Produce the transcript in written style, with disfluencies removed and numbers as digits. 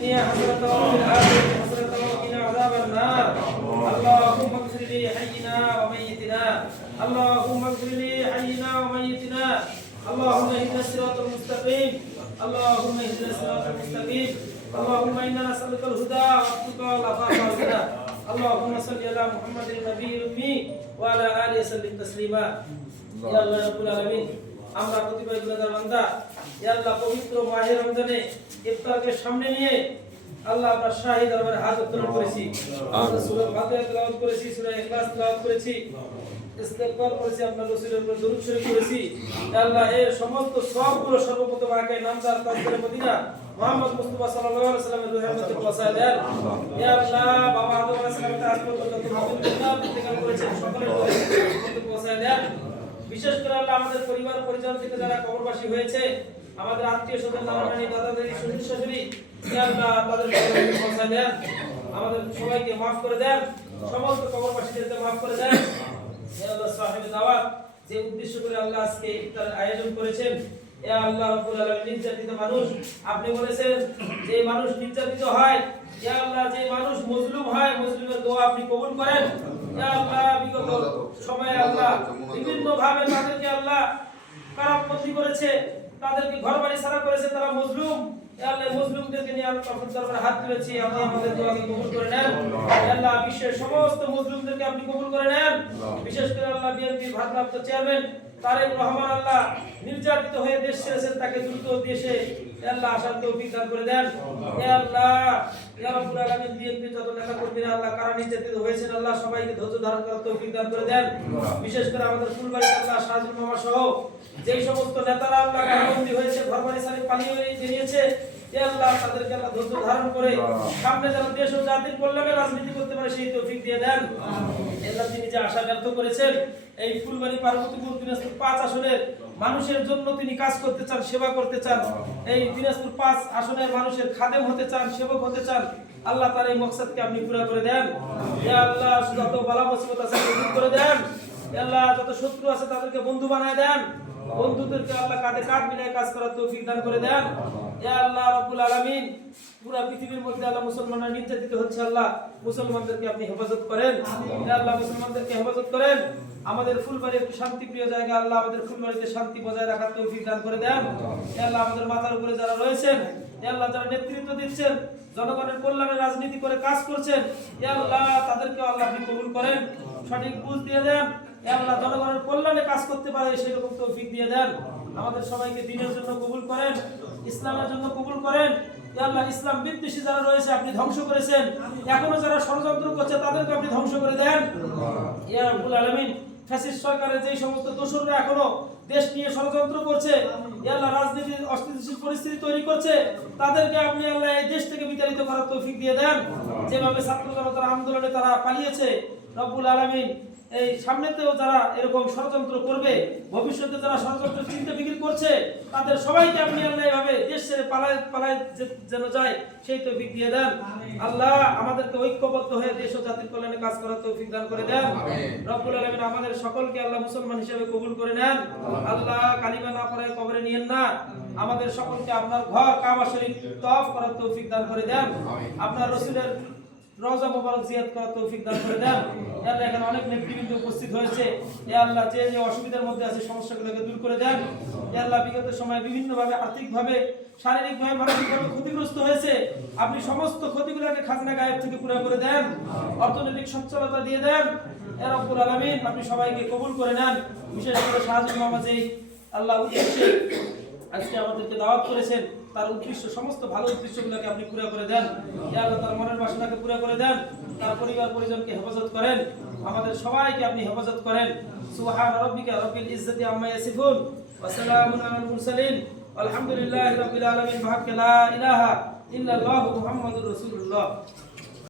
حسنة وفي الآخرة حسنة وقنا عذاب النار. اللهم اغفر لي حينا وميتنا. اللهم اغفر لي حينا وميتنا. اللهم اهدنا الصراط المستقيم. اللهم اهدنا الصراط المستقيم. اللهم إنا نسألك الهدى والتقى والعفاف والغنى. اللهم صل على محمد النبي الأمي وعلى آله وسلم تسليما. يا الله رب العالمين, আমরা প্রতিবারই গুনাহগার বান্দা। ইয়া আল্লাহ, পবিত্র মাহে রমজানে ইফতারকে সামনে নিয়ে আল্লাহ আমরা শাহী দরবারে হাত উত্তোলন করেছি। আমরা সূরা ফাতিহা তেলাওয়াত করেছি, সূরা ইখলাস তেলাওয়াত করেছি, ইস্তিগফার করেছি, আপনার রাসূলের উপর দরুদ শরীফ করেছি। ইয়া আল্লাহ, এই সমস্ত সবগুলো সর্বপ্রথম আগে নামদার তাজদারে মদিনা মুহাম্মদ মুস্তাফা সাল্লাল্লাহু আলাইহি ওয়াসাল্লামের রূহের মধ্যে পৌঁছায় দেন। ইয়া আল্লাহ, বাবা আদম আলাইহিস সালামের আজ পর্যন্ত যত মুমিনরা ইন্তেকাল করেছেন সকলের মধ্যে পৌঁছায় দেন। বিশেষ করে আল্লাহ আমাদের পরিবার পরিজন থেকে যারা কবরবাসী হয়েছে, আমাদের আত্মীয় স্বজন, নানানানি, দাদা দাদি, শ্বশুর শাশুড়ি, ইয়া আল্লাহ তাদের কবরে পৌঁছায় দেন। আমাদের সবাইকে maaf করে দেন, সমস্ত কবরবাসীদেরকে maaf করে দেন। ইয়া আল্লাহ, সাহেব দাওয়াত যে উদ্দেশ্য করে আল্লাহ আজকে ইফতারের আয়োজন করেছেন, ইয়া আল্লাহ রাব্বুল আলামিন, নির্যাতিত মানুষ, আপনি বলেছেন যে মানুষ নির্যাতিত হয়, ইয়া আল্লাহ যে মানুষ মজলুম হয়, মজলুমের দোয়া আপনি কবুল করেন। ইয়া আল্লাহ, বিগত সময়ে আল্লাহ বিভিন্ন ভাবে তাদেরকে আল্লাহ কারাবন্দী করেছে, তাদেরকে ঘরবাড়ি ছাড়া করেছে, তারা মজলুম। ইয়া আল্লাহ, মজলুমদেরকে নিয়ে আপনার দরবারে হাত তুলেছি, আপনি আমাদের দোয়াকে কবুল করে নেন। ইয়া আল্লাহ, বিশ্বের সমস্ত মজলুমদেরকে আপনি কবুল করে নেন। বিশেষ করে আল্লাহ বিএনপির ভারপ্রাপ্ত চেয়ারম্যান তারেক রহমান আল্লাহ নির্যাতিত হয়ে দেশ ছেড়েছেন, তাকে দ্রুত দেশে আল্লাহ আসার তৌফিক দান করে দেন। ইয়া আল্লাহ, ইয়া রাব্বুল আলামিন, বিএনপির যত নেতা কর্মীরা আল্লাহ কারা নির্যাতিত হয়েছেন, আল্লাহ সবাইকে ধৈর্য ধারণ করার তৌফিক দান করে দেন। বিশেষ করে আমাদের ফুলবাড়ি আল্লাহ শাহজুল মামা সহ যেই সমস্ত নেতারা আল্লাহ কারাবন্দী হয়েছে, ঘরবাড়ি ছাড়িয়ে পালিয়ে বেরিয়েছে, ইয়া আল্লাহ তাদেরকে আল্লাহ ধৈর্য ধারণ করে সামনে যেন দেশ ও জাতির কল্যাণে রাজনীতি করতে পারে সেই তৌফিক দিয়ে দেন। আল্লাহ, তিনি যে আশা ব্যক্ত করেছেন এই ফুলবাড়ি পার্বতীপুর দিনাজপুর 5 আসনের মানুষের জন্য তিনি কাজ করতে চান, সেবা করতে চান, এই দিনাজপুর 5 আসনের মানুষের খাদেম হতে চান, সেবক হতে চান, আল্লাহ তার এই মকসদকে আপনি পুরা করে দেন। ইয়া আল্লাহ, যত বালা মুসিবত আছে দূর করে দেন। ইয়া আল্লাহ, যত শত্রু আছে তাদেরকে বন্ধু বানায় দেন, বন্ধুদেরকে আল্লাহ কাঁধে কাঁধ মিলিয়ে কাজ করার তৌফিক দান করে দেন। ইয়া আল্লাহ রাব্বুল আলামিন, পুরা পৃথিবীর মধ্যে আল্লাহ মুসলমানরা নির্যাতিত হচ্ছে, আল্লাহ মুসলমানদেরকে আপনি হেফাজত করেন। ইয়া আল্লাহ, মুসলমানদেরকে হেফাজত করেন। আমাদের ফুলবাড়ি একটি শান্তিপ্রিয় জায়গা, আল্লাহ আমাদের ফুলবাড়িতে শান্তি বজায় রাখার তৌফিক দান করে দেন। ইয়া আল্লাহ, আমাদের মাথার উপরে যারা রয়েছেন, ইয়া আল্লাহ যারা নেতৃত্ব দিচ্ছেন, জনগণের কল্যাণে রাজনীতি করে কাজ করছেন, ইয়া আল্লাহ তাদেরকে আল্লাহ আপনি কবুল করেন, সঠিক বুঝ দিয়ে দেন। ইয়া আল্লাহ, জনগণের কল্যাণে কাজ করতে পারে সেই রকম তৌফিক দিয়ে দেন। আমাদের সবাইকে দ্বীনের জন্য কবুল করেন, ইসলামের জন্য কবুল করেন। ইয়া আল্লাহ, ইসলাম বিদ্বেষী যারা রয়েছে আপনি ধ্বংস করেছেন, এখনো যারা ষড়যন্ত্র করছে তাদেরকে আপনি ধ্বংস করে দেন। ইয়া রাব্বুল আলামিন, ফ্যাসিস্ট সরকারের যেই সমস্ত দোসররা এখনো দেশ নিয়ে ষড়যন্ত্র করছে, ইয়া আল্লাহ রাজনীতির অস্থিতিশীল পরিস্থিতি তৈরি করছে, তাদেরকে আপনি আল্লাহ এই দেশ থেকে বিতাড়িত করার তৌফিক দিয়ে দেন। যেভাবে ছাত্র জনতার আন্দোলনে তারা পালিয়েছে, রব্বুল আলামিন এই সামনেতেও যারা এরকম ষড়যন্ত্র করবে, ভবিষ্যতে যারা ষড়যন্ত্র চিন্তা বিক্রি করছে, তাদের সবাইকে আপনি আল্লাহ এইভাবে দেশ ছেড়ে পালায় যেন যায় সেই তৌফিক দিয়ে দেন। আল্লাহ, আমাদেরকে ঐক্যবদ্ধ হয়ে দেশ ও জাতির কল্যাণে কাজ করার তৌফিক দান করে দেন। রব্বুল আলামিন, আমাদের সকলকে আল্লাহ মুসলমান হিসেবে কবুল করে নেন। আল্লাহ, কালিমা না পড়ে কবরে নিয়েন না। আমাদের সকলকে আপনার ঘর কাবা শরীফ তওয়াফ করার তৌফিক দান করে দেন। আপনার রাসূলের রওজা মুবারক জিয়ারত করার তৌফিক দান করে দেন। ইয়া আল্লাহ, এখানে অনেক নেতৃবৃন্দ উপস্থিত হয়েছে, ইয়া আল্লাহ যে যে অসুবিধার মধ্যে আছে সমস্যাগুলোকে দূর করে দেন। ইয়া আল্লাহ, বিগত সময়ে বিভিন্নভাবে আর্থিকভাবে, শারীরিকভাবে, মানসিকভাবে ক্ষতিগ্রস্ত হয়েছে, আপনি সমস্ত ক্ষতিগুলোকে খাজনা গায়েব থেকে পুরো করে দেন, অর্থনৈতিক সচ্ছলতা দিয়ে দেন। ইয়া রাব্বুল আলামিন, আপনি সবাইকে কবুল করে নেন। বিশেষ করে শাহজুল মামা যেই আল্লাহ উদ্দেশ্যে আজকে আমাদেরকে দাওয়াত করেছেন, তার উদ্দেশ্য সমস্ত ভালো উদ্দেশ্যগুলোকে আপনি পুরো করে দেন। ইয়া আল্লাহ, তার মনের বাসনাকে পুরো করে দেন, তার পরিবার পরিজনকে হেফাজত করেন, আমাদের সবাইকে আপনি হেফাজত করেন। সুবহান রাব্বিকা রাব্বিল ইজ্জাতি আম্মা ইয়াসিফুন ওয়া সালামুন আলাল মুরসালিন আলহামদুলিল্লাহি রাব্বিল আলামিন। লা ইলাহা ইল্লাল্লাহু মুহাম্মাদুর রাসূলুল্লাহ।